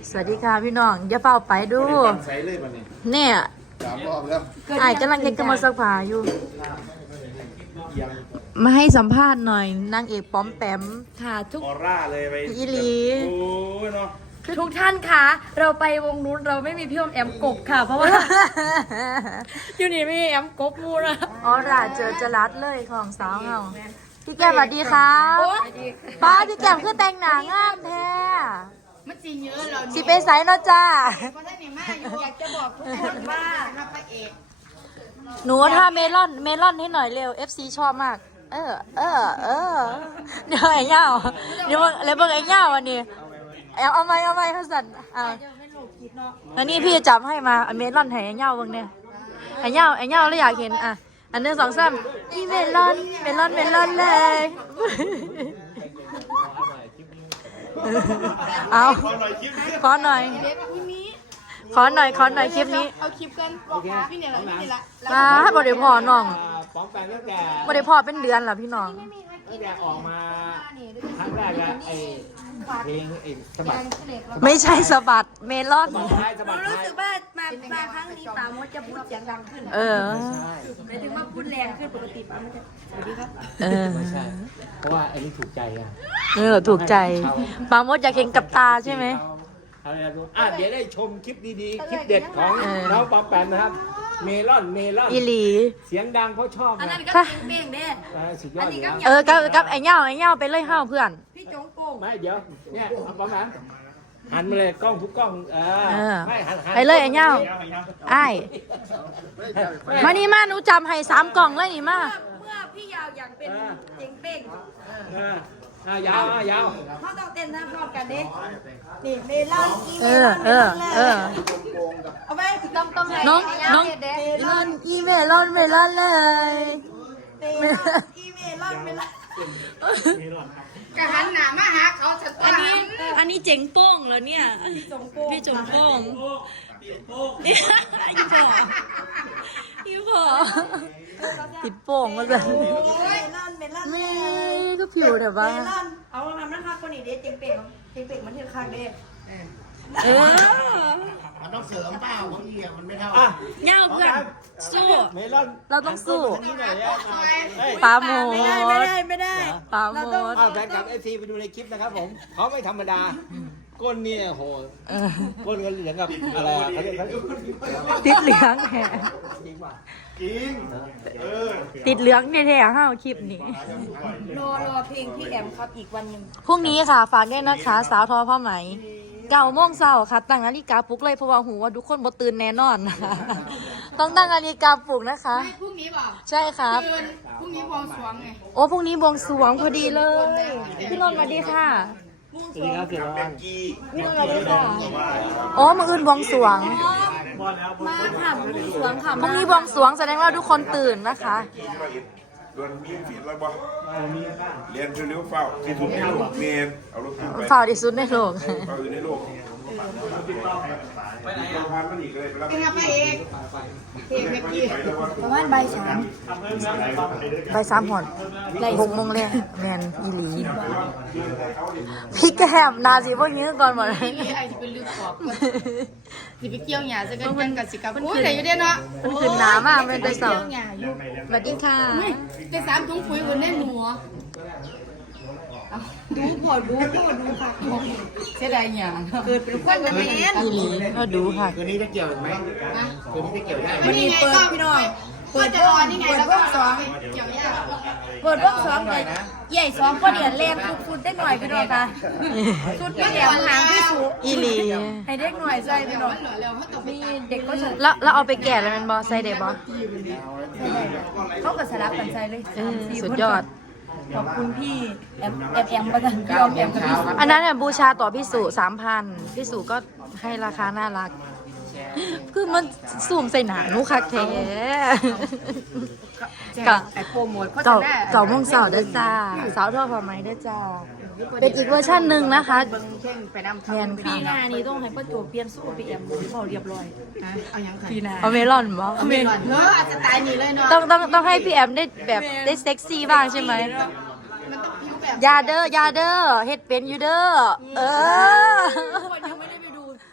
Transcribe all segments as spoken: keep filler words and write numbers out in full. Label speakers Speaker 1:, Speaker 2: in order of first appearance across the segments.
Speaker 1: สวัสดีค่ะพี่น้องอย่าเฝ้าไปดูเนี่ย
Speaker 2: สามรอบแล้ว
Speaker 1: ไอ้กำลังเก็บกำมะสักผาอยู่มาให้สัมภาษณ์หน่อยนางเอกป้อมแปมค่ะทุก
Speaker 3: ออร่าเลยไป
Speaker 1: อีหลี
Speaker 3: โอ้ยเนาะ
Speaker 4: ทุกท่านคะเราไปวงนู้นเราไม่มีพี่อมแอมกบค่ะเพราะว่า อยู่นี่ไม่มีแอมกบมูนะ
Speaker 1: ออร่าเจอจรัสเลยของสาวเฮาพี่แก้มสวัสดีค่ะป้าพี่แก้มคือแต่งหนางามแท้
Speaker 4: มันจริงเยอะเรา
Speaker 1: สิไปไสเนาะจ้า
Speaker 4: เพราะท่านนี่มาอยู่อยากจะบอกทุกคนว่าพระเอก
Speaker 1: หนูถ้าเมลอนเมลอนให้หน่อยเร็ว เอฟ ซี ชอบมากเออเออเออเดี๋ยวไอ้เง่าเดี๋ยวเลยเบิ่งไอ้เง่าวันนี้เอาเอาไม้เอาไม้เขาสั่นเอาอันนี้พี่จับให้มาเมลอนให้ไอ้เง่าเบิ่งเนี่ยไอ้เง่าไอ้เง่าแล้วอยากเห็นอ่ะอันหนึ่งสองสามอีเมลอนเมลอนเมลอนเลยเอาขอหน่อยขอหน่อยขอหน่อยคลิปนี้
Speaker 4: เอาคลิปกันบอกพี่เนี่ยละพี่เนี่ยละ
Speaker 1: มาให้บริพอน้อง
Speaker 3: ป้อมแปมตั้งแต่
Speaker 1: บริพอเป็นเดือนเหรอพี่น้อง
Speaker 3: ตั้งแต่ออกมาครั้งแรกอะไอเพลงไอสบัด
Speaker 1: ไม่ใช่สะบัดเมลอน
Speaker 3: สบัด
Speaker 4: รู้สึกว่ามามาครั้งนี้ปามดจะพูดเสียงดังขึ้น
Speaker 1: เออ
Speaker 4: หมายถึงว่าพูดแรงขึ้นปกติปามดจะสวัสดีครับ
Speaker 1: เออ
Speaker 3: ไม่ใช่เพราะว่าไอ้นี่ถูกใจอะ
Speaker 1: เออถูกใจปามดอยากเห็นกับตาใช่ไหม
Speaker 3: อ่ะเดี๋ยวได้ชมคลิปดีๆคลิปเด็ดของน้องป้อมแปมนะครับเมลอนเมลอน
Speaker 1: อีหลี
Speaker 3: เสียงดังเขาชอบ
Speaker 4: อันนั้นก็เบ่งเด้
Speaker 3: สุดยอดเลย
Speaker 1: เออกับกับไอ้เง่าไอ้เง่าไปเลยห้าวเพื่อน
Speaker 4: พี่จงโป่ง
Speaker 3: ไม่เดี๋ยวเนี่ยป้อมแปมหันมาเลยกล้องทุกกล้องเออไม่หัน
Speaker 1: ไปเลยไอ้เง่าไอ้มานี่มาหนูจำให้สามกล่องเลยนี่มา
Speaker 4: เมื่อพี่ยาวอยากเป็นเจ๋งเป่ง
Speaker 3: อ่ายาวอ่ายาว
Speaker 4: เขาต้องเต้นนะพร้อมกันดินี่เมลอนอีเม
Speaker 1: เอ
Speaker 4: ล
Speaker 1: อ
Speaker 4: อน
Speaker 1: เออเออ
Speaker 4: เอาไปต้องต้องให้
Speaker 1: น้องน้องเมลอนอีเมลอนเมลอนเลย
Speaker 4: เมลอนอีเมลอนเมลอนกระหันหนามาหาเขาสัตว์อันนี้
Speaker 1: อันนี้เจ๋งโป้งแล้วเนี่ยพี่จงโป้งพี่จงโป้งยูพอติดโป่งมาเลยนี่ก็ผิวแต่ว่า
Speaker 4: เอาทำนะคะคนนี้เด็กเจ๋งเป่งเจ๋งเป่งมันเทียบข้างเด็ก
Speaker 1: เออ
Speaker 2: มันต้องเสริมเปล่าบางทีมันไม่เท่า
Speaker 1: เงาเพื่อนสู้เราต้องสู้
Speaker 3: ป
Speaker 1: าโม
Speaker 4: ไม่ได้ไม่ได้ไม่ได้
Speaker 1: ปาโม
Speaker 3: แฟนคลับเอฟซีไปดูในคลิปนะครับผมเขาไม่ธรรมดาก้นเนี่ยโหก้นกันเหลืองกับอะไรเขาเรียก
Speaker 1: ติดเหลืองแห
Speaker 2: จริง
Speaker 1: ติดเหลืองแท้ๆห้าวคลิปนี้
Speaker 4: รอรอเพลงพี่แอมครับอีกวันหนึ่ง
Speaker 1: พรุ่งนี้ค่ะฝากด้วยนะคะสาวทอผ้าไหมเก้าโมงเช้าค่ะตั้งนาฬิกาปลุกเลยเพราะว่าหูว่าทุกคนบ่ตื่นแน่นอนต้องตั้งนาฬิกาปลุกนะคะ
Speaker 4: พรุ่งนี้บอก
Speaker 1: ใช่ครับ
Speaker 4: พรุ่งนี้บวงสรวงไง
Speaker 1: โอ้พรุ่งนี้บวงสรวงพอดีเลยพี่นนท์สวัสดีค่ะ
Speaker 3: สวัสดีครับเสียร้อน
Speaker 1: พี่นนท์สวัสดีค่ะโอ้มืออื่นบวงสรวง
Speaker 4: มาค่ะบวงสรวงค่ะ
Speaker 1: พรุ่งนี้บวงสรวงแสดงว่าทุกคนตื่นนะคะ
Speaker 2: เรียนมีฝีแล้วบ่เรียนเร็วๆเฝ้าที่สุดในโลกเมนเอาลูกขึ้นไป
Speaker 1: เฝ้าที่สุดในโลก
Speaker 2: เฝ้าอยู่ในโลกไปไหนอ่ะพานมันอีกเลยไปรับ
Speaker 4: ไปเองเอกเมื่อกี้ประมาณบ่ายสาม
Speaker 1: บ่ายสามหอนหกโมงเลยแมนอีหลีพี่แก้มนาสิพวกนี้ก่อนหมดเลย
Speaker 4: ไอ้ที่เป็นลืมขอบสิไปเกี่ยวหญ้าจะกันกันกับสิกับโอ้ยไหนอยู่เด้เนาะ
Speaker 1: มันขึ้นน้ำมากเป็นตัวสองสวัสดีค่ะ
Speaker 4: แต่สามถุงปุ๋ยบนได้หนูดูพอดูพอดูค่ะเสียดายหญ้าเกิดเป็นคนแบบนี้
Speaker 1: อีหลีก็ดูค่ะ
Speaker 3: คืนนี้จะเกี่ยวไหมคืนนี้จะเกี่ยวได้
Speaker 4: วันนี้เปิดพี่น้องเปิดจะรอนี่ไงแล้วก็สองเกี่ยวหญ้าเปิดวงสองเลยใหญ่สองก็เดือดแรงฟุดๆได้หน่อยพี่น้องค่ะสุดพี่แหลมหางพี่สู
Speaker 1: อีหลี
Speaker 4: ให้เด็กหน่อยใส่พี่น้องมีเด็กก็จะ
Speaker 1: แล้วแล้วเอาไปแก่แล้วมันบอใส่เด็กบอ
Speaker 4: เขาก็สลับกันใส่เลย
Speaker 1: สุดยอด
Speaker 4: ขอบคุณพี่แอมแอมแอมประกันยอมแอมกับพี่
Speaker 1: อันนั้นเนี่ยบูชาต่อพี่สุสามพันพี่สุก็ให้ราคาน่ารักคือมันสูมใส่หนาหนูคักแท้
Speaker 4: กับไอโปรโมท
Speaker 1: เก่าเก่าม่วงสาวได้จ้าสาวทอดผ้าไหมได้จ้าเป็นอีกเวอร์ชันหนึ่งนะคะ
Speaker 4: แทนปีนานี้ต้องให้ประจวบเปลี่ยนสู้ปีแอมเขาเรียบร้อยเอาอย่างปีนา
Speaker 1: เอาเมลอนบ่
Speaker 4: เอาเมลอนเนอะอาจจะตายนี่เลยเนาะ
Speaker 1: ต้องต้องต้องให้พี่แอมได้แบบได้เซ็กซี่บ้างใช่ไหมยาเด้อยาเด้อเฮ็ดเป็นอยู่เด้อเออ
Speaker 4: คนยังไม่ได้ไปดู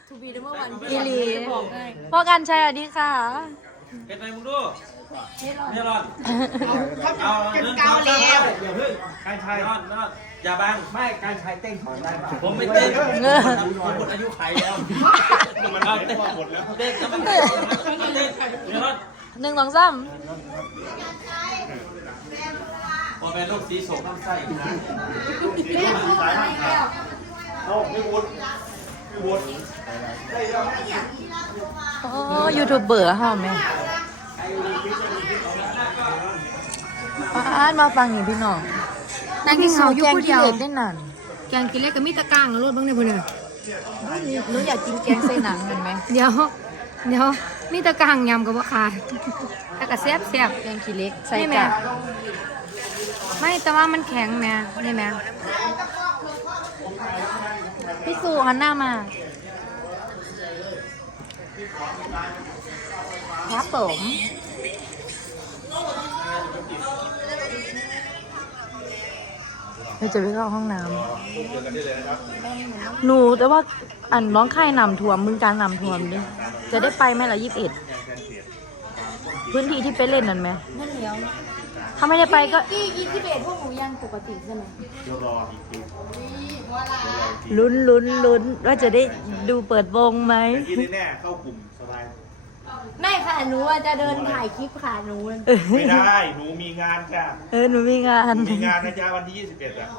Speaker 4: เมื่อวัน
Speaker 1: อีหลี
Speaker 4: บอกให้
Speaker 1: พ่อกันชัยสวัสดีค่ะ
Speaker 3: เป็นไงมึงดู
Speaker 4: ไม่รอด
Speaker 3: ไม่รอดเอาเรื่องเกาแล้วอย่าเพิ่งการชายรอดรอดอย่าบังไม่การชายเต้นถอนได้ป่ะผมไม่เต้นผมหมดอายุไขแล้วมันเต้นหมดแล้วเต้นจะมันเต้นไม่รอด
Speaker 1: หนึ่งสองสาม
Speaker 3: พอเป็นโรคสีโศกน้ำไส้อีกนะ
Speaker 2: เอาไม่วนไม่วน
Speaker 1: โอ้ยูทูบเบอร์เฮาแม่อ่านมาฟังนี่พี่น้อง
Speaker 4: นางกินเขาอยู่
Speaker 1: แกง
Speaker 4: ผู้
Speaker 1: กิ
Speaker 4: เดียว
Speaker 1: เลสได้นาน
Speaker 4: แกงกินเล็กกับมีตะกร้างรถบ้างเนี่ยเพื่อน
Speaker 1: หนูอยากกินแกงใส่หนังเห็นไหม
Speaker 4: เดี๋ยวเดี๋ยวมีตะกร้างยำกับว่าขาดแต่ก็แซ่บแซ่บ
Speaker 1: แกงขี้เหล็กใส่
Speaker 4: ใช่ไหม
Speaker 1: กะ
Speaker 4: ไม่แต่ว่ามันแข็งแม่นี่แม่
Speaker 1: พี่สุหันหน้ามาครับผมเราจะไปเข้าห้องน้ำหนูแต่ว่าอันน้องไข่นำท่วมมึงการนำท่วมดิจะได้ไปไหมล่ะยี่สิบเอ็ดพื้นที่ที่ไปเล่นนั่นไหม
Speaker 4: นั่นเดียว
Speaker 1: ถ้าไม่ได้ไปก็
Speaker 4: ที่ยี่สิบเอ็ดพวกหนูยังปกติใช่ไหม
Speaker 1: ลุ้นลุ้นลุ้นว่าจะได้ดูเปิดวงไหม
Speaker 2: กินแน่เข้ากลุ่มสบาย
Speaker 4: ไม่ค่ะหนูว่าจะเดินถ่ายคลิปค่ะหนู
Speaker 2: ไม่ได้หนูมีงานค่ะ
Speaker 1: เออหนูมีงาน
Speaker 2: มีงานนะจ๊ะวันที่ยี่สิบเอ็ดอ่ะ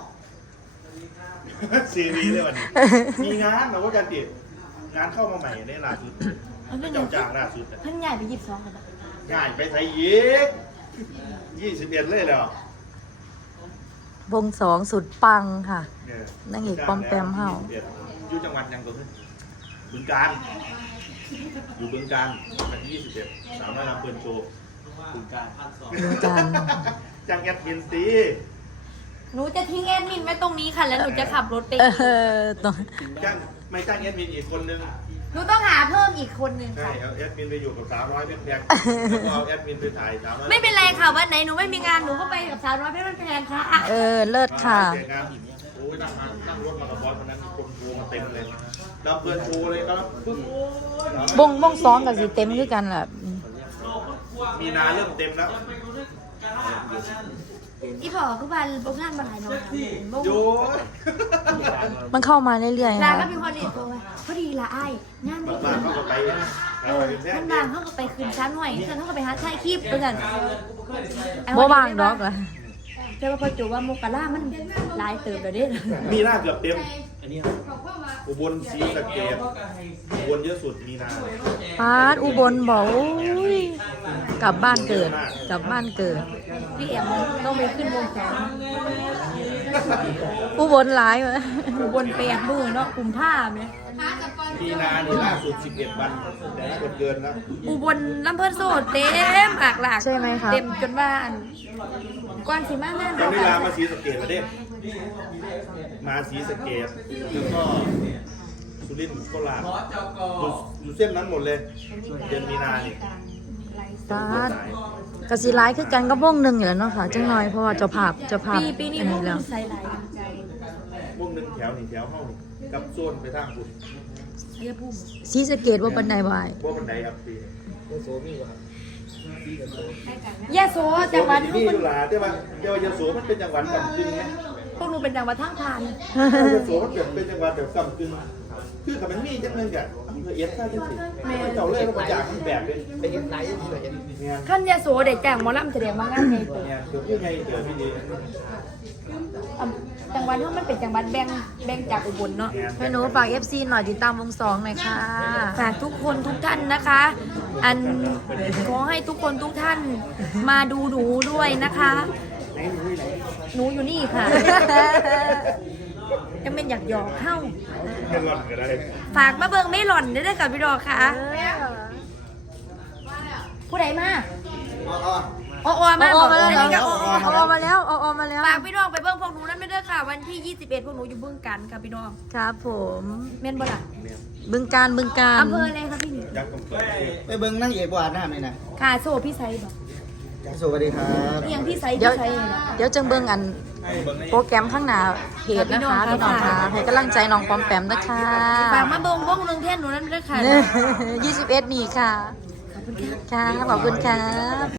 Speaker 2: ซีรีส์เลยวันนี้มีงานเราก็จะติดงานเข้ามาใหม่ในล่าสุด
Speaker 4: เอาเป็น
Speaker 2: เจ้าจ้างล่าสุด
Speaker 4: ท่านใหญ่ไปหยิบซองกัน
Speaker 2: ง่ายไปไทยยีกยี่สิบเอ็ดเลยเหรอ
Speaker 1: วงสองสุดปังค่ะ
Speaker 2: เนี่ย
Speaker 1: นางเอกปอมแปมเฮา
Speaker 2: อยู่จังหวัดยังก็ขึ้นบึงการอยู่บึงการวันที่ยี่สิบเอ็ดสามร้อยลำเปินโชว์บึงการ
Speaker 1: ดูกัน
Speaker 2: จังแอดมินตี
Speaker 4: หนูจะทิ้งแอดมินไว้ตรงนี้ค่ะแล้วหนูจะขับรถไป
Speaker 1: เออตรง
Speaker 2: จ้างไม่จ้างแอดมินอีกคนนึง
Speaker 4: หนูต้องหาเพิ่มอีกคนนึง
Speaker 2: ใช่
Speaker 4: ค่ะ
Speaker 2: เอาแอดมินไปอยู่กับสาวน้อยเป็นแพงแล้วก็เอาแอดมินไปถ่ายสาวน้อย
Speaker 4: ไม่เป็นไรค่ะวันไหนหนูไม่มีงานหนูก็ไปกับสาวน้อยเพชรบ้านแพงค่ะ
Speaker 1: เออเลิศค่ะ
Speaker 2: เสียงานโอ้ยนั่งมานั่งรถมากับบอสวันนั้นคนโทรมาเต็มเลยเราเพื่อนโทรเลยครับปึ๊บ
Speaker 1: วงวงสองกับสีเต็มคือกันแหละ
Speaker 2: มีนาเริ่มเต็มแล้ว
Speaker 4: อีพอคือบ้านโรงงานมาหลายน้อง
Speaker 2: โย
Speaker 1: มันเข้ามาเรื่อยๆ
Speaker 4: ลา
Speaker 1: นะ
Speaker 4: ก็มีคนเด็ดตัวพอดีละไอ้งาน
Speaker 2: บา
Speaker 4: ไม่
Speaker 2: ง
Speaker 4: ถึ
Speaker 2: บ้าน
Speaker 4: ง
Speaker 2: เขาก็ไป
Speaker 4: เออท่านบางเขาก็ไปคืนชั้นหน่อยท่านเขาก็ไปหาชายคีบด้วยกัน
Speaker 1: บ่วางดอกเหรอ
Speaker 4: เจ้าพอจูว่ามกรามันลายเติมเลยเด้
Speaker 2: มีหน้าเกือบเต็มอุบลศรีสะเกษอุบลเยอะสุดมีนา
Speaker 1: ปาดอุบลบอกอุ้ยกลับบ้านเกิดกลับบ้านเกิด
Speaker 4: พี่เอ็มต้องไปขึ้นวงแขน
Speaker 1: อุบลหลายวะ
Speaker 4: อยู่บนเปียกมือเนาะกลุ่มผ้าไหม
Speaker 2: มีนานี่ล่าสุดสิบเอ็ดวันกดเกินแล้ว
Speaker 4: อุบลลำเพิ่นโสดเต็มหลากหลาก
Speaker 1: ใช่ไหมคะ
Speaker 4: เต็มจนว่าอันก่อนสิมาแม่น
Speaker 2: ตอนนี้ลามาศรีสะเกษมาเด้มาศรีสะเกษแล้วก็สุรินทร์โคราชอยู่อยู่เส้นนั้นหมดเลยเดือนมีนานี่
Speaker 1: ปาดกะสีร้ายคือกันก็วงหนึ่งอยู่แล้วเนาะค่ะจังหน่อยเพราะว่าเจ้าภาพเจ้าภาพ
Speaker 4: ปีปีนี้
Speaker 1: อัน
Speaker 4: พว
Speaker 1: นี้
Speaker 4: ก
Speaker 1: แล้ว
Speaker 4: ใส่ไหล
Speaker 2: วงหนึ่งแถวนี่แถวห้องกับโซนไปทางคุณ
Speaker 4: เรียพุ่ม
Speaker 1: ซีสะเกตว่าปันไดบาย
Speaker 2: ว่าบันไดครับปี
Speaker 4: ยะโสจังหวัด
Speaker 2: มี
Speaker 4: ทุกคน
Speaker 2: อยู่หลาแต่ว่าเจ้ายาโสมันเป็นจังหวัดกำกึ่งไง
Speaker 4: พวกหนูเป็นจังหวัดทางผ่าน
Speaker 2: ยาโสมันแบบเป็นจังหวัดแบบกำกึ่งคือกับมันมีจังหนึ่งอะอำเภอเอ็ดท่าจังสิเจ้าเล่ห์มาจากมันแบบเลยเป็นเอ็ดไหนเอ็ดเนี่ย
Speaker 4: ขั้นยะโสเด็กแจ้งหมอลำแสดงมางานไง
Speaker 2: เนี่ยเดี๋ยวพี่ไงเดี๋ยวพี่ดี
Speaker 4: จังหวัดที่มันเป็นจังหวัดแบ่งแบ่งจากอุบลเนาะ
Speaker 1: ให้หนูฝาก เอฟ ซี หน่อยติดตามวงสองหน่อยค่ะ
Speaker 4: ฝากทุกคนทุกท่านนะคะ อันขอให้ทุกคนทุกท่านมาดูหนูด้วยนะคะ หนูอยู่นี่ค่ะ ยังเป็นอยากหยอกเข้า
Speaker 2: เงินหล่อนก็ได้
Speaker 4: ฝากมาเบิ่งไม่หล่อนได้ด้วยกับพี่ดอกค่ะ ผู้ใดมาอ๋ออ
Speaker 1: เอา
Speaker 4: มา
Speaker 1: ออกมาแล้ว
Speaker 4: อัน
Speaker 1: เหรอ
Speaker 4: นี้ก็
Speaker 1: เอาออกมาแล้วเอาออกมาแล้ว
Speaker 4: ฝากพี่น้องไปเบิ่งพวกหนูนั่นไม่ได้อค่ะ วันที่ยี่สิบเอ็ดพวกหนูอยู่บึงกันค่ะพี่น้อง
Speaker 1: ครับผม
Speaker 4: เม่นบ่ล่ะ
Speaker 1: บึงการบึงการ
Speaker 4: อำเภออะไรคะพี่หนิ
Speaker 2: ยักษ์กำเปิด
Speaker 5: ไปเบิ้งนั่งเอกบวาดน้ำนี่นะ
Speaker 4: ค่ะโซ่พี่ไซบอก
Speaker 5: สวัสดีครับ
Speaker 4: อหย่างพี่ไซ
Speaker 1: เดี๋ยว
Speaker 4: พี่ไซนี่ล่ะ
Speaker 1: เดี๋ยวจังเบิ่งอันโปรแกรมข้างหน้าเพจนะคะพี่น้องค่ะให้กำลังใจน้องปอมแปมนะคะ
Speaker 4: ฝากมาเบิ่งวงหนึงแท่นหนูนั่นไม่ได้ค่ะ
Speaker 1: ยี่สิบเอ็ดนี่ค่ะ
Speaker 4: ขอบคุณค่ะ
Speaker 1: ค่ะ ขอบคุณครับ